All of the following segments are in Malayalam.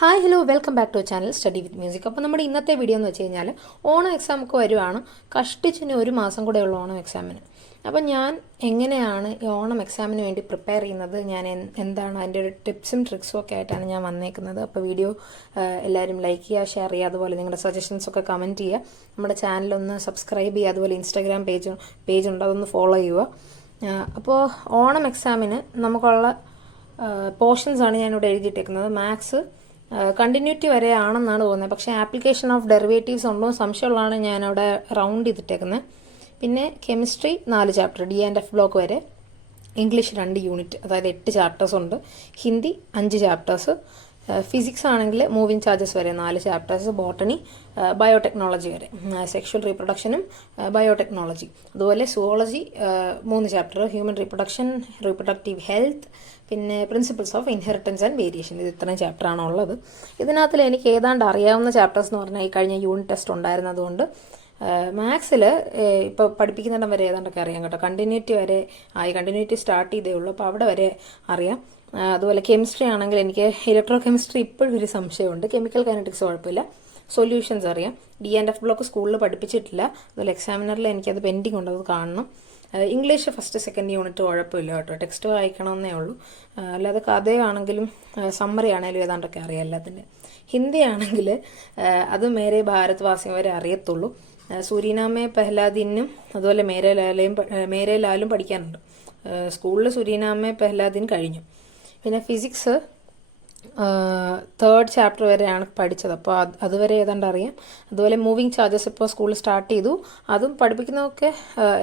Hi hello welcome back to channel study with music. അപ്പോൾ നമ്മുടെ ഇന്നത്തെ വീഡിയോ എന്ന് വെച്ച് കഴിഞ്ഞാൽ ഓണം എക്സാം ഒക്കെ വരുവാണ്. കഷ്ടിച്ചിന് ഒരു മാസം കൂടെ ഉള്ള ഓണം എക്സാമിന്. അപ്പോൾ ഞാൻ എങ്ങനെയാണ് ഈ ഓണം എക്സാമിന് വേണ്ടി പ്രിപ്പയർ ചെയ്യുന്നത്, ഞാൻ എന്താണ് അതിൻ്റെ ഒരു ടിപ്സും ട്രിക്സും ഒക്കെ ആയിട്ടാണ് ഞാൻ വന്നേക്കുന്നത്. അപ്പോൾ വീഡിയോ എല്ലാവരും ലൈക്ക് ചെയ്യുക, ഷെയർ ചെയ്യുക, അതുപോലെ നിങ്ങളുടെ സജഷൻസൊക്കെ കമൻറ്റ് ചെയ്യുക. നമ്മുടെ ചാനലൊന്ന് സബ്സ്ക്രൈബ് ചെയ്യുക, അതുപോലെ ഇൻസ്റ്റാഗ്രാം പേജ് ഉണ്ട്, അതൊന്ന് ഫോളോ ചെയ്യുക. അപ്പോൾ ഓണം എക്സാമിന് നമുക്കുള്ള പോർഷൻസാണ് ഞാനിവിടെ എഴുതിയിട്ടേക്കുന്നത്. മാത്സ് കണ്ടിന്യൂറ്റി വരെ ആണെന്നാണ് തോന്നുന്നത്, പക്ഷേ ആപ്ലിക്കേഷൻ ഓഫ് ഡെറിവേറ്റീവ്സ് ഉണ്ടോ സംശയമുള്ളതാണ് ഞാനവിടെ റൗണ്ട് ചെയ്തിട്ടേക്കുന്നത്. പിന്നെ കെമിസ്ട്രി 4 ചാപ്റ്റർ, DF ബ്ലോക്ക് വരെ. ഇംഗ്ലീഷ് 2 യൂണിറ്റ്, അതായത് 8 ചാപ്റ്റേഴ്സ് ഉണ്ട്. ഹിന്ദി 5 ചാപ്റ്റേഴ്സ്. ഫിസിക്സ് ആണെങ്കിൽ മൂവിങ് ചാർജസ് വരെ 4 ചാപ്റ്റേഴ്സ്. ബോട്ടണി, ബയോടെക്നോളജി വരെ, സെക്ഷൽ റീപ്രൊഡക്ഷനും ബയോടെക്നോളജി. അതുപോലെ zoology 3 chapter, human reproduction, reproductive health, പിന്നെ principles of inheritance and variation. ഇത് ഇത്രയും ചാപ്റ്ററാണ് ഉള്ളത്. ഇതിനകത്തിൽ എനിക്ക് ഏതാണ്ട് അറിയാവുന്ന ചാപ്റ്റേഴ്സ് എന്ന് പറഞ്ഞാൽ ഈ കഴിഞ്ഞ യൂണിറ്റ് ടെസ്റ്റ് ഉണ്ടായിരുന്നതുകൊണ്ട് മാത്സിൽ ഇപ്പോൾ പഠിപ്പിക്കുന്നിടം വരെ ഏതാണ്ടൊക്കെ അറിയാം കേട്ടോ. കണ്ടിന്യൂറ്റി വരെ ആയി, കണ്ടിന്യൂറ്റി സ്റ്റാർട്ട് ചെയ്തേ ഉള്ളൂ, അപ്പോൾ അവിടെ വരെ അറിയാം. അതുപോലെ കെമിസ്ട്രി ആണെങ്കിൽ എനിക്ക് ഇലക്ട്രോ കെമിസ്ട്രി ഇപ്പോഴും ഒരു സംശയമുണ്ട്. കെമിക്കൽ കൈനറ്റിക്സ് കുഴപ്പമില്ല, സൊല്യൂഷൻസ് അറിയാം. DF ബ്ലോക്ക് സ്കൂളിൽ പഠിപ്പിച്ചിട്ടില്ല, അതുപോലെ എക്സാമിനറിൽ എനിക്കത് പെൻഡിങ് ഉണ്ട്, അത് കാണണം. ഇംഗ്ലീഷ് ഫസ്റ്റ് സെക്കൻഡ് യൂണിറ്റ് കുഴപ്പമില്ല കേട്ടോ, ടെക്സ്റ്റ് വായിക്കണമെന്നേ ഉള്ളൂ. അല്ലാതെ കഥയാണെങ്കിലും സമ്മറി ആണെങ്കിലും ഏതാണ്ടൊക്കെ അറിയാം എല്ലാത്തിൻ്റെ. ഹിന്ദി ആണെങ്കിൽ അത് മേരെ ഭാരത് വാസിയും വരെ അറിയത്തുള്ളൂ. സുരീനാമെ പെഹ്ലാദിനും അതുപോലെ മേരെ ലാലും പഠിക്കാനുണ്ട്. സ്കൂളിൽ സുരീനാമെ പെഹ്ലാദിൻ കഴിഞ്ഞു. പിന്നെ ഫിസിക്സ് 3rd ചാപ്റ്റർ വരെയാണ് പഠിച്ചത്, അപ്പോൾ അതുവരെ ഏതാണ്ട് അറിയാം. അതുപോലെ മൂവിങ് ചാർജസ് ഇപ്പോൾ സ്കൂളിൽ സ്റ്റാർട്ട് ചെയ്തു, അതും പഠിപ്പിക്കുന്നതൊക്കെ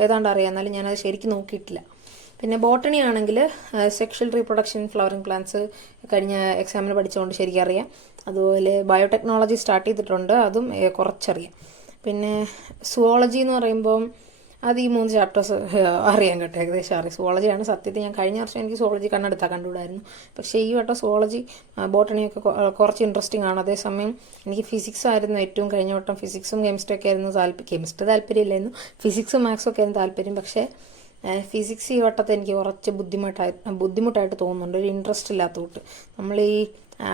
ഏതാണ്ട് അറിയാം, എന്നാലും ഞാനത് ശരിക്കും നോക്കിയിട്ടില്ല. പിന്നെ ബോട്ടണി ആണെങ്കിൽ സെക്ഷൽ റീപ്രൊഡക്ഷൻ, ഫ്ലവറിങ് പ്ലാന്റ്സ് കഴിഞ്ഞ എക്സാമിന് പഠിച്ചുകൊണ്ട് ശരിക്കും അറിയാം. അതുപോലെ ബയോടെക്നോളജി സ്റ്റാർട്ട് ചെയ്തിട്ടുണ്ട്, അതും കുറച്ചറിയാം. പിന്നെ സുവോളജി എന്ന് പറയുമ്പം അത് ഈ 3 ചാപ്റ്റേഴ്സ് അറിയാൻ കേട്ടോ, ഏകദേശം അറിയാം. സുവോളജിയാണ് സത്യത്തിൽ ഞാൻ കഴിഞ്ഞ വർഷം എനിക്ക് സുവോളജി കണ്ടുകൂടായിരുന്നു, പക്ഷേ ഈ വട്ടം സുവോളജി ബോട്ടണിയൊക്കെ കുറച്ച് ഇൻട്രസ്റ്റിംഗ് ആണ്. അതേസമയം എനിക്ക് ഫിസിക്സ് ആയിരുന്നു ഏറ്റവും, കഴിഞ്ഞ വട്ടം ഫിസിക്സും കെമിസ്ട്രി ഒക്കെ ആയിരുന്നു കെമിസ്ട്രി താല്പര്യമില്ലായിരുന്നു, ഫിസിക്സും മാത്സും ഒക്കെ ആയിരുന്നു താല്പര്യം. പക്ഷേ ഫിസിക്സ് ഈ വട്ടത്തെ എനിക്ക് കുറച്ച് ബുദ്ധിമുട്ടായിട്ട് തോന്നുന്നുണ്ട്, ഒരു ഇൻട്രസ്റ്റ് ഇല്ലാത്തതുകൊണ്ട്. നമ്മൾ ഈ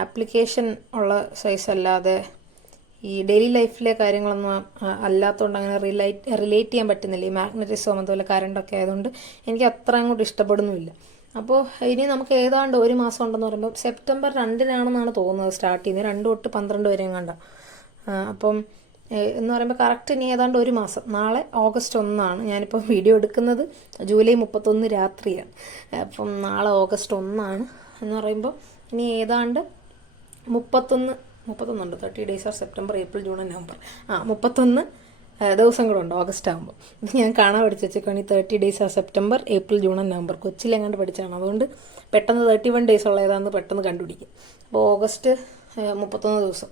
ആപ്ലിക്കേഷൻ ഉള്ള സൈസ് അല്ലാതെ ഈ ഡെയിലി ലൈഫിലെ കാര്യങ്ങളൊന്നും അല്ലാത്തതുകൊണ്ട് അങ്ങനെ റിലേറ്റ് ചെയ്യാൻ പറ്റുന്നില്ല. ഈ മാഗ്നറ്റിസം അതുപോലെ കറണ്ടൊക്കെ ആയതുകൊണ്ട് എനിക്ക് അത്ര അങ്ങോട്ട് ഇഷ്ടപ്പെടുന്നുമില്ല. അപ്പോൾ ഇനി നമുക്ക് ഏതാണ്ട് ഒരു മാസം ഉണ്ടെന്ന് പറയുമ്പോൾ സെപ്റ്റംബർ 2-നാണെന്നാണ് തോന്നുന്നത് സ്റ്റാർട്ട് ചെയ്യുന്നത്, 2 തൊട്ട് 12 വരെയും കണ്ട. അപ്പം എന്ന് പറയുമ്പോൾ കറക്റ്റ് ഇനി ഏതാണ്ട് ഒരു മാസം. നാളെ ഓഗസ്റ്റ് 1 ഞാനിപ്പോൾ വീഡിയോ എടുക്കുന്നത് ജൂലൈ 31 രാത്രിയാണ്. അപ്പം നാളെ ഓഗസ്റ്റ് 1 എന്ന് പറയുമ്പോൾ ഇനി ഏതാണ്ട് 31 ഉണ്ട്. 30 days or September, April, June, November, 31 ദിവസം കൂടെ ഉണ്ട് ഓഗസ്റ്റ് ആകുമ്പോൾ. ഇത് ഞാൻ കാണാൻ പഠിച്ചു വെച്ചേക്കാണ്. 30 days or September, April, June, November. കൊച്ചിലെങ്ങാണ്ട് പഠിച്ചാണ്, അതുകൊണ്ട് പെട്ടെന്ന് 31 ഡേയ്സ് ഉള്ള ഏതാണെന്ന് പെട്ടെന്ന് കണ്ടുപിടിക്കും. അപ്പോൾ ഓഗസ്റ്റ് 31 ദിവസം,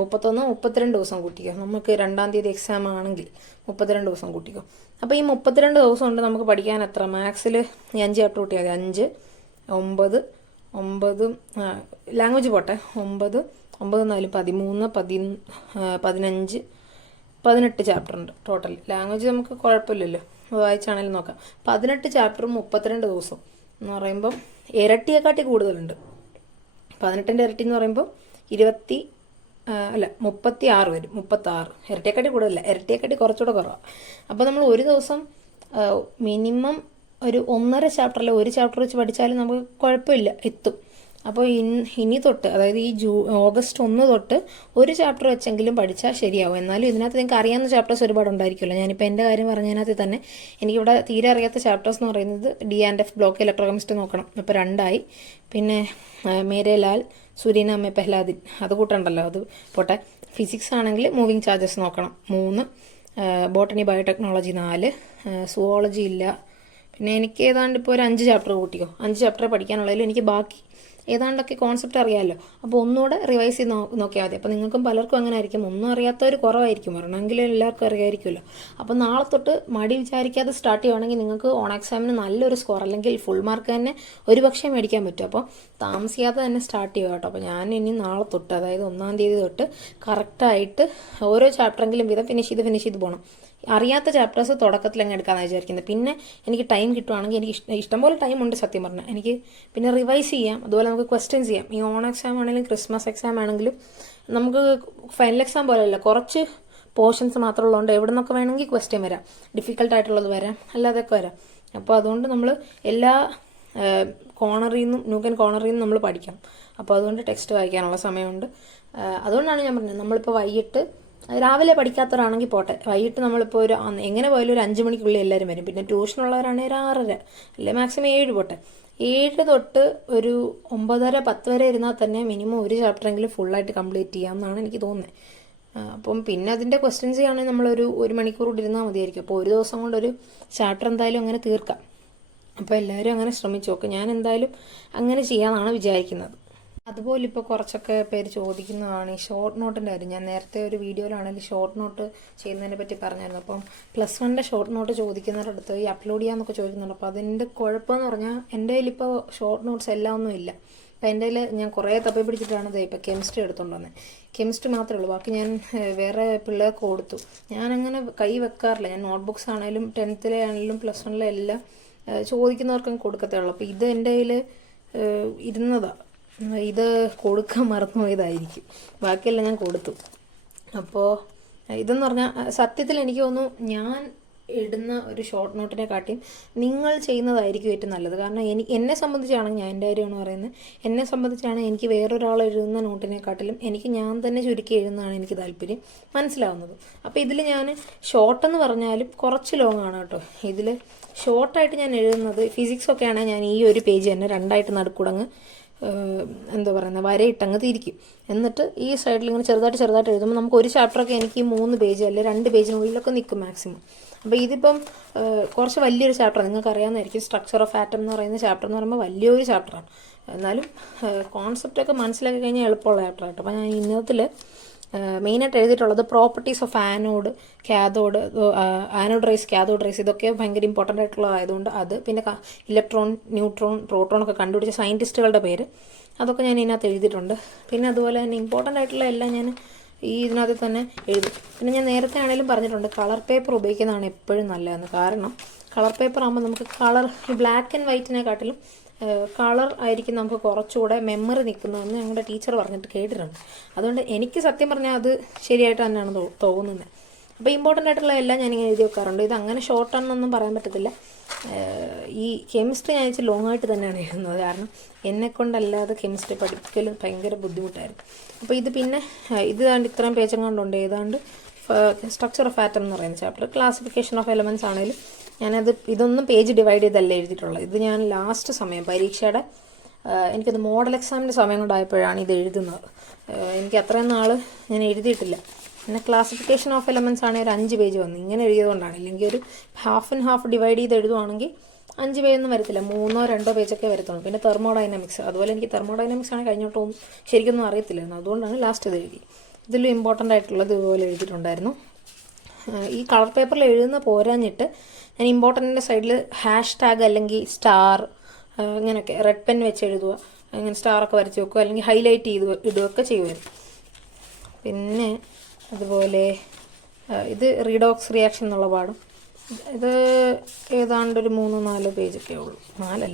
32 ദിവസം കൂട്ടിക്കോ. നമുക്ക് 2-ാം തീയതി എക്സാം ആണെങ്കിൽ 32 ദിവസം കൂട്ടിക്കോ. അപ്പോൾ ഈ 32 ദിവസം കൊണ്ട് നമുക്ക് പഠിക്കാൻ എത്ര? മാത്സിൽ 5 ചാപ്റ്റർ കൂട്ടിയാൽ മതി. 5, 9 ലാംഗ്വേജ് പോട്ടെ, 9, 4, 13, 15, 18 ചാപ്റ്റർ ഉണ്ട് ടോട്ടൽ. ലാംഗ്വേജ് നമുക്ക് കുഴപ്പമില്ലല്ലോ, വായിച്ചാണെങ്കിലും നോക്കാം. 18 ചാപ്റ്ററും 32 ദിവസം എന്ന് പറയുമ്പം ഇരട്ടിയെക്കാട്ടി കൂടുതലുണ്ട്. 18ൻ്റെ ഇരട്ടി എന്ന് പറയുമ്പോൾ 36 വരും. 36 ഇരട്ടിയെക്കാട്ടി കൂടുതലല്ല, ഇരട്ടിയെക്കാട്ടി കുറച്ചുകൂടെ കുറവാണ്. അപ്പോൾ നമ്മൾ ഒരു ദിവസം മിനിമം ഒരു 1.5 ചാപ്റ്ററിൽ 1 ചാപ്റ്റർ വെച്ച് പഠിച്ചാലും നമുക്ക് കുഴപ്പമില്ല, എത്തും. അപ്പോൾ ഇനി തൊട്ട്, അതായത് ഈ ഓഗസ്റ്റ് 1 തൊട്ട് 1 ചാപ്റ്റർ വെച്ചെങ്കിലും പഠിച്ചാൽ ശരിയാവും. എന്നാലും ഇതിനകത്ത് നിങ്ങൾക്ക് അറിയാവുന്ന ചാപ്റ്റേഴ്സ് ഒരുപാട് ഉണ്ടായിരിക്കുമല്ലോ. ഞാനിപ്പോൾ എൻ്റെ കാര്യം പറഞ്ഞതിനകത്ത് തന്നെ എനിക്കിവിടെ തീരെ അറിയാത്ത ചാപ്റ്റേഴ്സ് എന്ന് പറയുന്നത് DF ബ്ലോക്ക്, ഇലക്ട്രോ കെമിസ്ട്രി നോക്കണം, അപ്പോൾ 2 ആയി. പിന്നെ മേരെ ലാൽ, സുരീനാമെ പെഹ്ലാദിൻ, അത് കൂട്ടണ്ടല്ലോ, അത് പോട്ടെ. ഫിസിക്സ് ആണെങ്കിൽ മൂവിങ് ചാർജസ് നോക്കണം, 3. Botany, biotechnology 4. സുവോളജി ഇല്ല. പിന്നെ എനിക്ക് ഏതാണ്ട് ഇപ്പോൾ ഒരു 5 ചാപ്റ്റർ കൂട്ടിക്കോ. 5 ചാപ്റ്റർ പഠിക്കാനുള്ളതിലും എനിക്ക് ബാക്കി ഏതാണ്ടൊക്കെ കോൺസെപ്റ്റ് അറിയാമല്ലോ. അപ്പോൾ ഒന്നുകൂടെ റിവൈസ് ചെയ്ത് നോക്കിയാൽ മതി. അപ്പോൾ നിങ്ങൾക്കും പലർക്കും അങ്ങനെ ആയിരിക്കും, ഒന്നും അറിയാത്തവർ കുറവായിരിക്കും, വരണമെങ്കിലും എല്ലാവർക്കും അറിയാമായിരിക്കുമല്ലോ. അപ്പോൾ നാളെ തൊട്ട് മടി വിചാരിക്കാതെ സ്റ്റാർട്ട് ചെയ്യുവാണെങ്കിൽ നിങ്ങൾക്ക് ഓൺ എക്സാമിന് നല്ലൊരു സ്കോർ, അല്ലെങ്കിൽ ഫുൾ മാർക്ക് തന്നെ ഒരുപക്ഷെ മേടിക്കാൻ പറ്റും. അപ്പോൾ താമസിയാതെ തന്നെ സ്റ്റാർട്ട് ചെയ്യുക കേട്ടോ. അപ്പോൾ ഞാൻ ഇനി നാളെ തൊട്ട്, അതായത് 1-ാം തീയതി തൊട്ട് കറക്റ്റായിട്ട് ഓരോ ചാപ്റ്ററെങ്കിലും വീതം ഫിനിഷ് ചെയ്ത് പോകണം. അറിയാത്ത ചാപ്റ്റേഴ്സ് തുടക്കത്തിൽ അങ്ങ് എടുക്കാമെന്ന് വിചാരിക്കുന്നത്. പിന്നെ എനിക്ക് ടൈം കിട്ടുവാണെങ്കിൽ എനിക്ക് ഇഷ്ടംപോലെ ടൈമുണ്ട് സത്യം പറഞ്ഞാൽ. എനിക്ക് പിന്നെ റിവൈസ് ചെയ്യാം, അതുപോലെ നമുക്ക് ക്വസ്റ്റ്യൻസ് ചെയ്യാം. ഈ ഓൺ എക്സാം ആണെങ്കിലും ക്രിസ്മസ് എക്സാം ആണെങ്കിലും നമുക്ക് ഫൈനൽ എക്സാം പോലെയല്ല, കുറച്ച് പോർഷൻസ് മാത്രമുള്ളതുകൊണ്ട് എവിടെ നിന്നൊക്കെ വേണമെങ്കിൽ ക്വസ്റ്റ്യൻ വരാം, ഡിഫിക്കൽട്ടായിട്ടുള്ളത് വരാം, അല്ലാതൊക്കെ വരാം. അപ്പോൾ അതുകൊണ്ട് നമ്മൾ എല്ലാ ന്യൂക്കൻ കോർണറിൽ നിന്നും നമ്മൾ പഠിക്കണം. അപ്പോൾ അതുകൊണ്ട് ടെക്സ്റ്റ് വായിക്കാനുള്ള സമയമുണ്ട്. അതുകൊണ്ടാണ് ഞാൻ പറഞ്ഞത്, നമ്മളിപ്പോൾ വൈകിട്ട് രാവിലെ പഠിക്കാത്തവരാണെങ്കിൽ പോട്ടെ, വൈകിട്ട് നമ്മളിപ്പോൾ എങ്ങനെ പോയാലും ഒരു 5 മണിക്കുള്ളിൽ എല്ലാവരും വരും. പിന്നെ ട്യൂഷനുള്ളവരാണെങ്കിൽ ഒരു 6:30 അല്ലെ മാക്സിമം 7 പോട്ടെ. 7 തൊട്ട് ഒരു 9:30-10 വരെ ഇരുന്നാൽ തന്നെ മിനിമം ഒരു ചാപ്റ്ററെങ്കിലും ഫുള്ളായിട്ട് കംപ്ലീറ്റ് ചെയ്യാമെന്നാണ് എനിക്ക് തോന്നുന്നത്. അപ്പം പിന്നെ അതിൻ്റെ ക്വസ്റ്റ്യൻസ് ചെയ്യുകയാണെങ്കിൽ നമ്മളൊരു 1 മണിക്കൂർ കൂടി ഇരുന്നാൽ മതിയായിരിക്കും. അപ്പോൾ ഒരു ദിവസം കൊണ്ടൊരു ചാപ്റ്റർ എന്തായാലും അങ്ങനെ തീർക്കാം. അപ്പോൾ എല്ലാവരും അങ്ങനെ ശ്രമിച്ചു നോക്കും. ഞാൻ എന്തായാലും അങ്ങനെ ചെയ്യാമെന്നാണ് വിചാരിക്കുന്നത്. അതുപോലെ ഇപ്പോൾ കുറച്ചൊക്കെ പേര് ചോദിക്കുന്നതാണ് ഈ ഷോർട്ട് നോട്ടിൻ്റെ കാര്യം. ഞാൻ നേരത്തെ ഒരു വീഡിയോയിലാണെങ്കിൽ ഷോർട്ട് നോട്ട് ചെയ്യുന്നതിനെ പറ്റി പറഞ്ഞായിരുന്നു. അപ്പം +1 ഷോർട്ട് നോട്ട് ചോദിക്കുന്നവരുടെ അടുത്ത് ഈ അപ്ലോഡ് ചെയ്യാമെന്നൊക്കെ ചോദിക്കുന്നുണ്ട്. അപ്പോൾ അതിൻ്റെ കുഴപ്പമെന്ന് പറഞ്ഞാൽ എൻ്റെ കയ്യിലിപ്പോൾ ഷോർട്ട് നോട്ട്സ് എല്ലാം ഒന്നും ഇല്ല. അപ്പം എൻ്റെ കയ്യിൽ ഞാൻ കുറേ തപ്പി പിടിച്ചിട്ടാണ് ഇപ്പോൾ കെമിസ്ട്രി എടുത്തുകൊണ്ട് വന്നത്. കെമിസ്ട്രി മാത്രമേ ഉള്ളൂ, ബാക്കി ഞാൻ വേറെ പിള്ളേർക്ക് കൊടുത്തു. ഞാനങ്ങനെ കൈ വെക്കാറില്ല. ഞാൻ നോട്ട്ബുക്സ് ആണെങ്കിലും 10th ആണെങ്കിലും +1 എല്ലാം ചോദിക്കുന്നവർക്കും കൊടുക്കത്തേ ഉള്ളൂ. അപ്പോൾ ഇത് എൻ്റെ കയ്യിൽ ഇരുന്നതാണ്, ഇത് കൊടുക്കാൻ മറന്നുപോയതായിരിക്കും, ബാക്കിയെല്ലാം ഞാൻ കൊടുത്തു. അപ്പോൾ ഇതെന്ന് പറഞ്ഞാൽ സത്യത്തിൽ എനിക്ക് തോന്നുന്നു ഞാൻ ഇടുന്ന ഒരു ഷോർട്ട് നോട്ടിനെ കാട്ടിയും നിങ്ങൾ ചെയ്യുന്നതായിരിക്കും ഏറ്റവും നല്ലത്. കാരണം എന്നെ സംബന്ധിച്ചാണെങ്കിൽ, ഞാൻ എൻ്റെ കാര്യമാണ് പറയുന്നത്, എന്നെ സംബന്ധിച്ചാണ് എനിക്ക് വേറൊരാൾ എഴുതുന്ന നോട്ടിനെക്കാട്ടിലും എനിക്ക് ഞാൻ തന്നെ ചുരുക്കി എഴുതുന്നതാണ് എനിക്ക് താല്പര്യം, മനസ്സിലാവുന്നത്. അപ്പോൾ ഇതിൽ ഞാൻ ഷോർട്ടെന്ന് പറഞ്ഞാലും കുറച്ച് ലോങ് ആണ് കേട്ടോ. ഇതിൽ ഷോർട്ടായിട്ട് ഞാൻ എഴുതുന്നത് ഫിസിക്സൊക്കെ ആണെങ്കിൽ ഞാൻ ഈ ഒരു പേജ് തന്നെ 2ആയിട്ട് നടുക്കുടങ്ങ് എന്താ പറയുന്നത് വരയിട്ടങ്ങ് തിരിക്കും. എന്നിട്ട് ഈ സൈഡിൽ ഇങ്ങനെ ചെറുതായിട്ട് എഴുതുമ്പോൾ നമുക്ക് ഒരു ചാപ്റ്ററൊക്കെ എനിക്ക് 3 പേജ് അല്ലെ 2 പേജിനുള്ളിലൊക്കെ നിൽക്കും മാക്സിമം. അപ്പോൾ ഇതിപ്പം കുറച്ച് വലിയൊരു ചാപ്റ്റർ, നിങ്ങൾക്ക് അറിയാവുന്നതായിരിക്കും. സ്ട്രക്ചർ ഓഫ് ആറ്റം എന്ന് പറയുന്ന ചാപ്റ്റർ എന്ന് പറയുമ്പോൾ വലിയൊരു ചാപ്റ്ററാണ്. എന്നാലും കോൺസെപ്റ്റൊക്കെ മനസ്സിലാക്കി കഴിഞ്ഞാൽ എളുപ്പമുള്ള ചാപ്റ്ററായിട്ട്. അപ്പോൾ ഞാൻ ഇന്നത്തിൽ മെയിനായിട്ട് എഴുതിയിട്ടുള്ളത് പ്രോപ്പർട്ടീസ് ഓഫ് ആനോഡ്, കാഥോഡ്, ആനോഡ്രൈസ്, കാഥോഡ്രൈസ്, ഇതൊക്കെ ഭയങ്കര ഇമ്പോർട്ടൻ്റ് ആയിട്ടുള്ളതായതുകൊണ്ട് അത്, പിന്നെ ഇലക്ട്രോൺ, ന്യൂട്രോൺ, പ്രോട്ടോൺ ഒക്കെ കണ്ടുപിടിച്ച സയൻറ്റിസ്റ്റുകളുടെ പേര്, അതൊക്കെ ഞാൻ ഇതിനകത്ത് എഴുതിയിട്ടുണ്ട്. പിന്നെ അതുപോലെ തന്നെ ഇമ്പോർട്ടൻ്റ് ആയിട്ടുള്ള എല്ലാം ഞാൻ ഈ ഇതിനകത്ത് തന്നെ എഴുതും. പിന്നെ ഞാൻ നേരത്തെ ആണെങ്കിലും പറഞ്ഞിട്ടുണ്ട് കളർ പേപ്പർ ഉപയോഗിക്കുന്നതാണ് എപ്പോഴും നല്ലതെന്ന്. കാരണം കളർ പേപ്പർ ആകുമ്പോൾ നമുക്ക് ഈ ബ്ലാക്ക് ആൻഡ് വൈറ്റിനെക്കാട്ടിലും കളർ ആയിരിക്കും നമുക്ക് കുറച്ചുകൂടെ മെമ്മറി നിൽക്കുന്നതെന്ന് ഞങ്ങളുടെ ടീച്ചർ പറഞ്ഞിട്ട് കേട്ടിട്ടുണ്ട്. അതുകൊണ്ട് എനിക്ക് സത്യം പറഞ്ഞാൽ അത് ശരിയായിട്ട് തന്നെയാണ് തോന്നുന്നത്. അപ്പോൾ ഇമ്പോർട്ടൻ്റ് ആയിട്ടുള്ള എല്ലാം ഞാനിങ്ങനെ എഴുതി വെക്കാറുണ്ട്. ഇത് അങ്ങനെ ഷോർട്ടാണെന്നൊന്നും പറയാൻ പറ്റത്തില്ല. ഈ കെമിസ്ട്രി ഞാൻ ഇച്ചിരി ലോങ് ആയിട്ട് തന്നെയാണ് എഴുതുന്നത്, കാരണം എന്നെക്കൊണ്ടല്ലാതെ കെമിസ്ട്രി പഠിക്കലും ഭയങ്കര ബുദ്ധിമുട്ടായിരുന്നു. അപ്പോൾ ഇത് പിന്നെ ഇത് ഇത്രയും പേജെങ്ങാണ്ടുണ്ട്. ഏതാണ്ട് സ്ട്രക്ചർ ഓഫ് ആറ്റം എന്ന് പറയുന്ന ചാപ്റ്റർ, ക്ലാസിഫിക്കേഷൻ ഓഫ് എലമെൻറ്റ്സ് ആണെങ്കിലും ഇതൊന്നും പേജ് ഡിവൈഡ് ചെയ്തല്ല എഴുതിയിട്ടുള്ളത്. ഇത് ഞാൻ ലാസ്റ്റ് സമയം പരീക്ഷയുടെ എനിക്കത് മോഡൽ എക്സാമിൻ്റെ സമയം കൊണ്ടായപ്പോഴാണ് ഇത് എഴുതുന്നത്. എനിക്ക് അത്രയും നാൾ ഞാൻ എഴുതിയിട്ടില്ല. പിന്നെ ക്ലാസിഫിക്കേഷൻ ഓഫ് എലമെൻറ്റ്സ് ആണെങ്കിൽ ഒരു 5 പേജ് വന്നു. ഇങ്ങനെ എഴുതിയതുകൊണ്ടാണ്. ഇല്ലെങ്കിൽ ഒരു ഹാഫ് ആൻഡ് ഹാഫ് ഡിവൈഡ് ചെയ്ത് എഴുതുവാണെങ്കിൽ 5 പേജൊന്നും വരത്തില്ല, 3-2 പേജൊക്കെ വരത്തുള്ളൂ. പിന്നെ തെർമോഡൈനാമിക്സ്, അതുപോലെ എനിക്ക് തെർമോഡൈനാമിക്സ് ആണ് കഴിഞ്ഞോട്ടും ശരിക്കൊന്നും അറിയത്തില്ലായിരുന്നു. അതുകൊണ്ടാണ് ലാസ്റ്റ് ഇത് എഴുതി. ഇതിലും ഇമ്പോർട്ടൻ്റ് ആയിട്ടുള്ളത് ഇതുപോലെ എഴുതിയിട്ടുണ്ടായിരുന്നു. ഈ കളർ പേപ്പറിൽ എഴുതുന്ന പോരാഞ്ഞിട്ട് ഞാൻ ഇമ്പോർട്ടൻറ്റിൻ്റെ സൈഡിൽ #, അല്ലെങ്കിൽ സ്റ്റാർ, ഇങ്ങനെയൊക്കെ റെഡ് പെൻ വെച്ച് എഴുതുക, അങ്ങനെ സ്റ്റാറൊക്കെ വരച്ച് വെക്കുക, അല്ലെങ്കിൽ ഹൈലൈറ്റ് ചെയ്ത് ഇടുകയൊക്കെ ചെയ്യുമായിരുന്നു. പിന്നെ അതുപോലെ ഇത് റീഡോക്സ് റിയാക്ഷൻ എന്നുള്ള പാഠം, ഇത് ഏതാണ്ട് ഒരു 3-4 പേജൊക്കെ ഉള്ളൂ. 4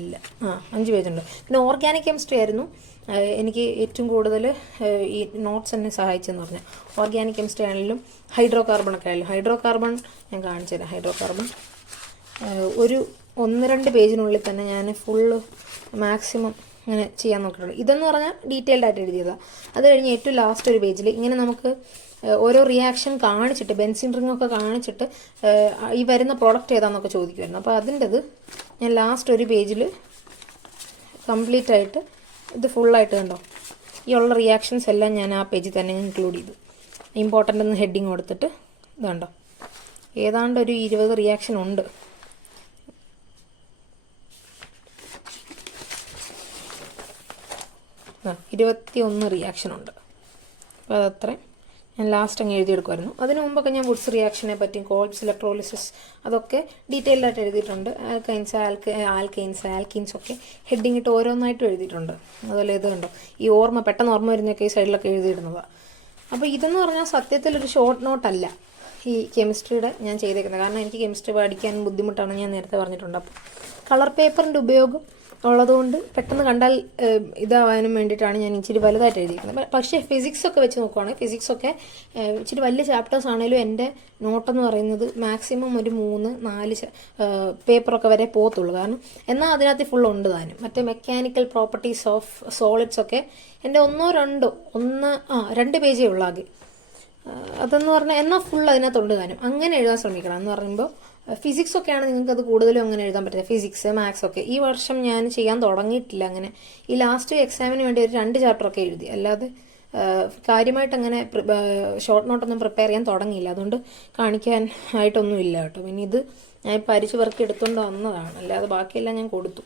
5 പേജുണ്ട്. പിന്നെ ഓർഗാനിക് കെമിസ്ട്രി ആയിരുന്നു എനിക്ക് ഏറ്റവും കൂടുതൽ ഈ നോട്ട്സ് എന്നെ സഹായിച്ചെന്ന് പറഞ്ഞാൽ. ഓർഗാനിക് കെമിസ്ട്രി ആണെങ്കിലും ഹൈഡ്രോ കാർബണൊക്കെ ആയാലും, ഹൈഡ്രോ കാർബൺ ഞാൻ കാണിച്ചു തരാം. ഹൈഡ്രോ കാർബൺ ഒരു 1-2 പേജിനുള്ളിൽ തന്നെ ഞാൻ ഫുള്ള് മാക്സിമം അങ്ങനെ ചെയ്യാൻ നോക്കിയിട്ടുണ്ട്. ഇതെന്ന് പറഞ്ഞാൽ ഡീറ്റെയിൽഡ് ആയിട്ട് എഴുതിയതാണ്. അത് കഴിഞ്ഞ് ഏറ്റവും ലാസ്റ്റ് ഒരു പേജിൽ ഇങ്ങനെ നമുക്ക് ഓരോ റിയാക്ഷൻ കാണിച്ചിട്ട്, ബെൻസിൻ റിങ്ങൊക്കെ കാണിച്ചിട്ട് ഈ വരുന്ന പ്രോഡക്റ്റ് ഏതാണെന്നൊക്കെ ചോദിക്കുമായിരുന്നു. അപ്പോൾ അതിൻ്റെത് ഞാൻ ലാസ്റ്റ് ഒരു പേജിൽ കംപ്ലീറ്റ് ആയിട്ട് ഇത് ഫുള്ളായിട്ട് കണ്ടോ, ഈ ഉള്ള റിയാക്ഷൻസ് എല്ലാം ഞാൻ ആ പേജിൽ തന്നെ ഇൻക്ലൂഡ് ചെയ്തു. ഇമ്പോർട്ടൻ്റ് എന്ന് ഹെഡിങ് കൊടുത്തിട്ട് ഇത് കണ്ടോ, ഏതാണ്ട് ഒരു 20 റിയാക്ഷൻ ഉണ്ട്. ആ 21 റിയാക്ഷൻ ഉണ്ട്. അപ്പോൾ അതത്രയും ഞാൻ ലാസ്റ്റ് അങ്ങ് എഴുതിയെടുക്കുമായിരുന്നു. അതിന് മുമ്പൊക്കെ ഞാൻ വുഡ്സ് റിയാക്ഷനെ പറ്റി, കോൾബ്സ് ഇലക്ട്രോളിസിസ്, അതൊക്കെ ഡീറ്റെയിൽഡ് ആയിട്ട് എഴുതിയിട്ടുണ്ട്. ആൽക്കൈൻസ്, ആൽക്കീൻസ് ഒക്കെ ഹെഡിങ് ഇട്ട് ഓരോന്നായിട്ടും എഴുതിയിട്ടുണ്ട്. അതുപോലെ ഇത് കണ്ടോ, ഈ പെട്ടെന്ന് ഓർമ്മ വരുന്നൊക്കെ ഈ സൈഡിലൊക്കെ എഴുതിയിടുന്നതാണ്. അപ്പോൾ ഇതെന്ന് പറഞ്ഞാൽ സത്യത്തിൽ ഒരു ഷോർട്ട് നോട്ടല്ല. ഈ കെമിസ്ട്രിയുടെ ഞാൻ ചെയ്തേക്കുന്നത്. കാരണം എനിക്ക് കെമിസ്ട്രി പഠിക്കാൻ ബുദ്ധിമുട്ടാണ്, ഞാൻ നേരത്തെ പറഞ്ഞിട്ടുണ്ട്. അപ്പോൾ കളർ പേപ്പറിൻ്റെ ഉപയോഗം ഉള്ളതുകൊണ്ട് പെട്ടെന്ന് കണ്ടാൽ ഇതാവാനും വേണ്ടിയിട്ടാണ് ഞാൻ ഇച്ചിരി വലുതായിട്ട് എഴുതിയിരിക്കുന്നത്. പക്ഷേ ഫിസിക്സൊക്കെ വെച്ച് നോക്കുവാണെങ്കിൽ ഫിസിക്സൊക്കെ ഇച്ചിരി വലിയ ചാപ്റ്റേഴ്സ് ആണെങ്കിലും എൻ്റെ നോട്ടെന്ന് പറയുന്നത് മാക്സിമം ഒരു 3-4 പേപ്പറൊക്കെ വരെ പോകത്തുള്ളൂ. കാരണം എന്നാൽ അതിനകത്ത് ഫുൾ ഉണ്ട് താനും. മറ്റേ മെക്കാനിക്കൽ പ്രോപ്പർട്ടീസ് ഓഫ് സോളിഡ്സ് ഒക്കെ എൻ്റെ 2 പേജേ ഉള്ളൂ ആകെ. അതെന്ന് പറഞ്ഞാൽ എന്നാൽ ഫുൾ അതിനകത്തുണ്ട് താനും. അങ്ങനെ എഴുതാൻ ശ്രമിക്കണം. എന്ന് പറയുമ്പോൾ ഫിസിക്സൊക്കെയാണ് നിങ്ങൾക്ക് അത് കൂടുതലും അങ്ങനെ എഴുതാൻ പറ്റില്ല. ഫിസിക്സ്, മാത്സ് ഒക്കെ ഈ വർഷം ഞാൻ ചെയ്യാൻ തുടങ്ങിയിട്ടില്ല. അങ്ങനെ ഈ ലാസ്റ്റ് എക്സാമിന് വേണ്ടി ഒരു 2 ചാപ്റ്ററൊക്കെ എഴുതി. അല്ലാതെ കാര്യമായിട്ട് അങ്ങനെ ഷോർട്ട് നോട്ടൊന്നും പ്രിപ്പയർ ചെയ്യാൻ തുടങ്ങിയില്ല. അതുകൊണ്ട് കാണിക്കാൻ ആയിട്ടൊന്നും ഇല്ല കേട്ടോ. പിന്നെ ഇത് ഞാൻ പരിച്ച് പെറുക്കി എടുത്തുകൊണ്ട് വന്നതാണ്, അല്ലാതെ ബാക്കിയെല്ലാം ഞാൻ കൊടുത്തു.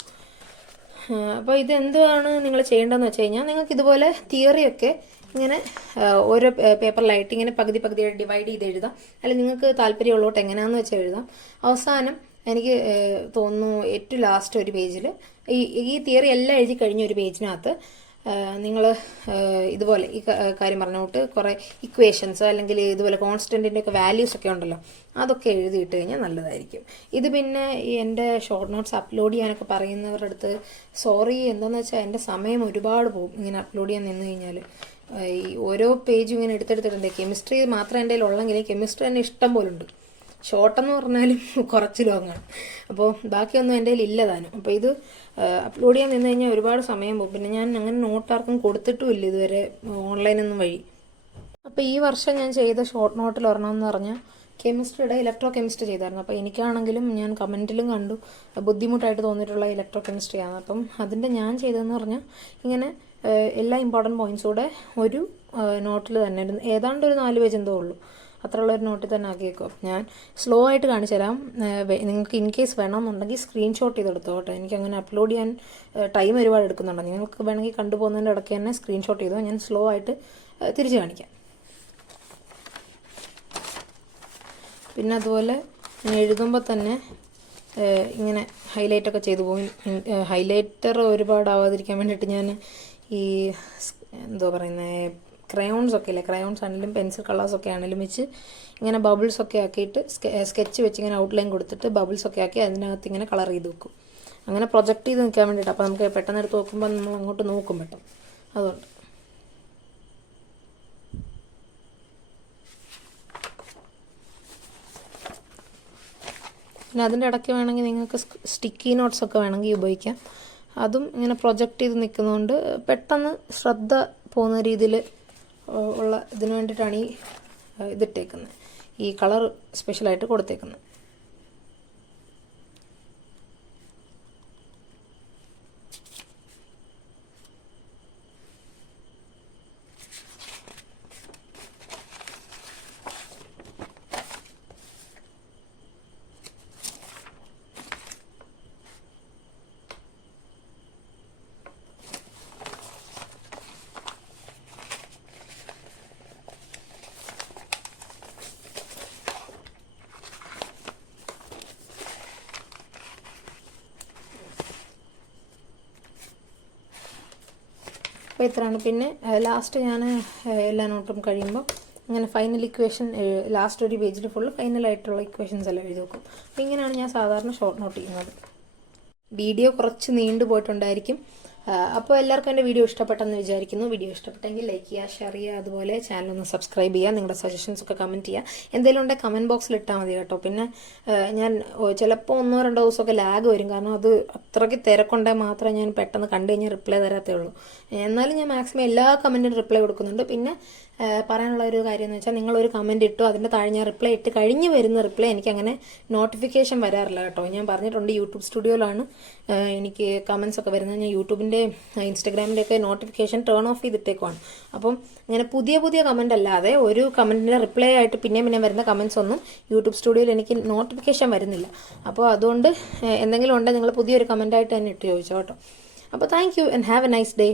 അപ്പോൾ ഇതെന്താണ് നിങ്ങൾ ചെയ്യേണ്ടതെന്ന് വെച്ച് കഴിഞ്ഞാൽ, നിങ്ങൾക്ക് ഇതുപോലെ തിയറിയൊക്കെ ഇങ്ങനെ ഓരോ പേപ്പറിലായിട്ട് ഇങ്ങനെ പകുതി ഡിവൈഡ് ചെയ്ത് എഴുതാം. അല്ലെങ്കിൽ നിങ്ങൾക്ക് താല്പര്യമുള്ളോട്ട് എങ്ങനെയാണെന്ന് വെച്ചാൽ എഴുതാം. അവസാനം എനിക്ക് തോന്നുന്നു ഏറ്റവും ലാസ്റ്റ് ഒരു പേജിൽ ഈ തിയറി എല്ലാം എഴുതി കഴിഞ്ഞ ഒരു പേജിനകത്ത് നിങ്ങൾ ഇതുപോലെ ഈ കാര്യം പറഞ്ഞോട്ട് കുറേ ഇക്വേഷൻസ് അല്ലെങ്കിൽ ഇതുപോലെ കോൺസ്റ്റൻറ്റിൻ്റെ ഒക്കെ വാല്യൂസ് ഒക്കെ ഉണ്ടല്ലോ, അതൊക്കെ എഴുതിയിട്ട് കഴിഞ്ഞാൽ നല്ലതായിരിക്കും. ഇത് പിന്നെ എൻ്റെ ഷോർട്ട് നോട്ട്സ് അപ്ലോഡ് ചെയ്യാനൊക്കെ പറയുന്നവരുടെ അടുത്ത് സോറി, എന്താണെന്ന് വെച്ചാൽ എൻ്റെ സമയം ഒരുപാട് പോകും ഇങ്ങനെ അപ്ലോഡ് ചെയ്യാൻ നിന്ന് കഴിഞ്ഞാൽ. ഈ ഓരോ പേജും ഇങ്ങനെ എടുത്തെടുത്തിട്ടുണ്ട്. കെമിസ്ട്രി മാത്രം എൻ്റെ കയ്യിൽ ഉള്ളെങ്കിൽ കെമിസ്ട്രി തന്നെ ഇഷ്ടം പോലെ ഉണ്ട്. ഷോർട്ടെന്ന് പറഞ്ഞാലും കുറച്ച് ലോങ്ങാണ്. അപ്പോൾ ബാക്കിയൊന്നും എൻ്റെ കയ്യിൽ ഇല്ല താനും. അപ്പോൾ ഇത് അപ്ലോഡ് ചെയ്യാൻ നിന്ന് കഴിഞ്ഞാൽ ഒരുപാട് സമയം പോകും. പിന്നെ ഞാൻ അങ്ങനെ നോട്ടാർക്കും കൊടുത്തിട്ടുമില്ല ഇതുവരെ ഓൺലൈനൊന്നും വഴി. അപ്പോൾ ഈ വർഷം ഞാൻ ചെയ്ത ഷോർട്ട് നോട്ടിൽ ഒരെണ്ണമെന്ന് പറഞ്ഞാൽ കെമിസ്ട്രിയുടെ ഇലക്ട്രോ കെമിസ്ട്രി ചെയ്തായിരുന്നു. അപ്പോൾ എനിക്കാണെങ്കിലും ഞാൻ കമൻറ്റിലും കണ്ടു ബുദ്ധിമുട്ടായിട്ട് തോന്നിയിട്ടുള്ള ഇലക്ട്രോ കെമിസ്ട്രിയാണ്. അപ്പം അതിൻ്റെ ഞാൻ ചെയ്തതെന്ന് പറഞ്ഞാൽ ഇങ്ങനെ എല്ലാ ഇമ്പോർട്ടൻറ്റ് പോയിൻറ്റ്സും കൂടെ ഒരു നോട്ടിൽ തന്നെ ഏതാണ്ട് ഒരു 4 പേജ് എന്തോ ഉള്ളൂ, അത്രയുള്ള ഒരു നോട്ടിൽ തന്നെ ആക്കി വെക്കും. ഞാൻ സ്ലോ ആയിട്ട് കാണിച്ചു തരാം. നിങ്ങൾക്ക് ഇൻ കേസ് വേണമെന്നുണ്ടെങ്കിൽ സ്ക്രീൻഷോട്ട് ചെയ്തെടുത്തോ കേട്ടോ. എനിക്കങ്ങനെ അപ്ലോഡ് ചെയ്യാൻ ടൈം ഒരുപാട് എടുക്കുന്നുണ്ട്. നിങ്ങൾക്ക് വേണമെങ്കിൽ കണ്ടുപോകുന്നതിൻ്റെ ഇടയ്ക്ക് തന്നെ സ്ക്രീൻഷോട്ട് ചെയ്തോ. ഞാൻ സ്ലോ ആയിട്ട് തിരിച്ച് കാണിക്കാം. പിന്നെ അതുപോലെ എഴുതുമ്പോൾ തന്നെ ഇങ്ങനെ ഹൈലൈറ്റൊക്കെ ചെയ്തു പോകും. ഹൈലൈറ്റർ ഒരുപാടാവാതിരിക്കാൻ വേണ്ടിയിട്ട് ഞാൻ ഈ എന്തോ പറയുന്നത് ക്രയോൺസ് ഒക്കെ ഇല്ലേ, ക്രയോൺസ് ആണെങ്കിലും പെൻസിൽ കളേഴ്സൊക്കെ ആണെങ്കിലും വെച്ച് ഇങ്ങനെ ബബിൾസൊക്കെ ആക്കിയിട്ട് സ്കെച്ച് വെച്ച് ഇങ്ങനെ ഔട്ട്ലൈൻ കൊടുത്തിട്ട് ബബിൾസൊക്കെ ആക്കി അതിനകത്ത് ഇങ്ങനെ കളർ ചെയ്ത് വെക്കും. അങ്ങനെ പ്രൊജക്റ്റ് ചെയ്ത് നിൽക്കാൻ വേണ്ടിയിട്ട്. അപ്പോൾ നമുക്ക് പെട്ടെന്ന് എടുത്ത് നോക്കുമ്പോൾ നമ്മൾ അങ്ങോട്ട് നോക്കും പെട്ടെന്ന്. അതുകൊണ്ട് പിന്നെ അതിൻ്റെ ഇടയ്ക്ക് വേണമെങ്കിൽ നിങ്ങൾക്ക് സ്റ്റിക്കി നോട്ട്സൊക്കെ വേണമെങ്കിൽ ഉപയോഗിക്കാം. അതും ഇങ്ങനെ പ്രൊജക്റ്റ് ചെയ്ത് നിൽക്കുന്നതുകൊണ്ട് പെട്ടെന്ന് ശ്രദ്ധ പോകുന്ന രീതിയിൽ ഉള്ള ഇതിന് വേണ്ടിയിട്ടാണ് ഈ ഇതിട്ടേക്കുന്നത്, ഈ കളർ സ്പെഷ്യലായിട്ട് കൊടുത്തേക്കുന്നത്. അപ്പോൾ ഇത്രയാണ്. പിന്നെ ലാസ്റ്റ് ഞാൻ എല്ലാ നോട്ടും കഴിയുമ്പോൾ ഇങ്ങനെ ഫൈനൽ ഇക്വേഷൻ ലാസ്റ്റ് ഒരു പേജിൽ ഫുള്ള് ഫൈനലായിട്ടുള്ള ഇക്വേഷൻസ് എല്ലാം എഴുതി വെക്കും. അപ്പോൾ ഇങ്ങനെയാണ് ഞാൻ സാധാരണ ഷോർട്ട് നോട്ട് ചെയ്യുന്നത്. വീഡിയോ കുറച്ച് നീണ്ടു പോയിട്ടുണ്ടായിരിക്കും. അപ്പോൾ എല്ലാവർക്കും എൻ്റെ വീഡിയോ ഇഷ്ടപ്പെട്ടെന്ന് വിചാരിക്കുന്നു. വീഡിയോ ഇഷ്ടപ്പെട്ടെങ്കിൽ ലൈക്ക് ചെയ്യുക, ഷെയർ ചെയ്യുക, അതുപോലെ ചാനൽ ഒന്ന് സബ്സ്ക്രൈബ് ചെയ്യുക. നിങ്ങളുടെ സജഷൻസ് ഒക്കെ കമൻറ്റ് ചെയ്യുക. എന്തെങ്കിലും ഉണ്ടെങ്കിൽ കമൻറ്റ് ബോക്സിൽ ഇട്ടാൽ മതി കേട്ടോ. പിന്നെ ഞാൻ ചിലപ്പോൾ 1-2 ദിവസമൊക്കെ ലാഗ് വരും, കാരണം അത് അത്രയ്ക്ക് തിരക്കുണ്ടെങ്കിൽ മാത്രമേ ഞാൻ പെട്ടെന്ന് കണ്ടു കഴിഞ്ഞാൽ റിപ്ലൈ തരാത്തേ ഉള്ളൂ. എന്നാലും ഞാൻ മാക്സിമം എല്ലാ കമൻറ്റിനും റിപ്ലൈ കൊടുക്കുന്നുണ്ട്. പിന്നെ പറയാനുള്ള ഒരു കാര്യം എന്ന് വെച്ചാൽ, നിങ്ങളൊരു കമൻറ്റ് ഇട്ടു, അതിൻ്റെ താഴെ ഞാൻ റിപ്ലൈ ഇട്ട് കഴിഞ്ഞ് വരുന്ന റിപ്ലൈ എനിക്ക് അങ്ങനെ നോട്ടിഫിക്കേഷൻ വരാറില്ല കേട്ടോ. ഞാൻ പറഞ്ഞിട്ടുണ്ട് യൂട്യൂബ് സ്റ്റുഡിയോയിലാണ് എനിക്ക് കമൻസ് ഒക്കെ വരുന്നത്. ഞാൻ യൂട്യൂബിൻ്റെ ഇൻസ്റ്റഗ്രാമിൻ്റെ ഒക്കെ നോട്ടിഫിക്കേഷൻ ടേൺ ഓഫ് ചെയ്തിട്ടേക്കുവാണ്. അപ്പം ഇങ്ങനെ പുതിയ കമൻ്റ് അല്ലാതെ ഒരു കമൻറ്റിൻ്റെ റിപ്ലൈ ആയിട്ട് പിന്നെ വരുന്ന കമൻസ് ഒന്നും യൂട്യൂബ് സ്റ്റുഡിയോയിൽ എനിക്ക് നോട്ടിഫിക്കേഷൻ വരുന്നില്ല. അപ്പോൾ അതുകൊണ്ട് എന്തെങ്കിലും ഉണ്ടെങ്കിൽ നിങ്ങൾ പുതിയൊരു കമൻറ്റായിട്ട് തന്നെ ഇട്ട് ചോദിച്ചോ കേട്ടോ. അപ്പോൾ thank you and have A nice day.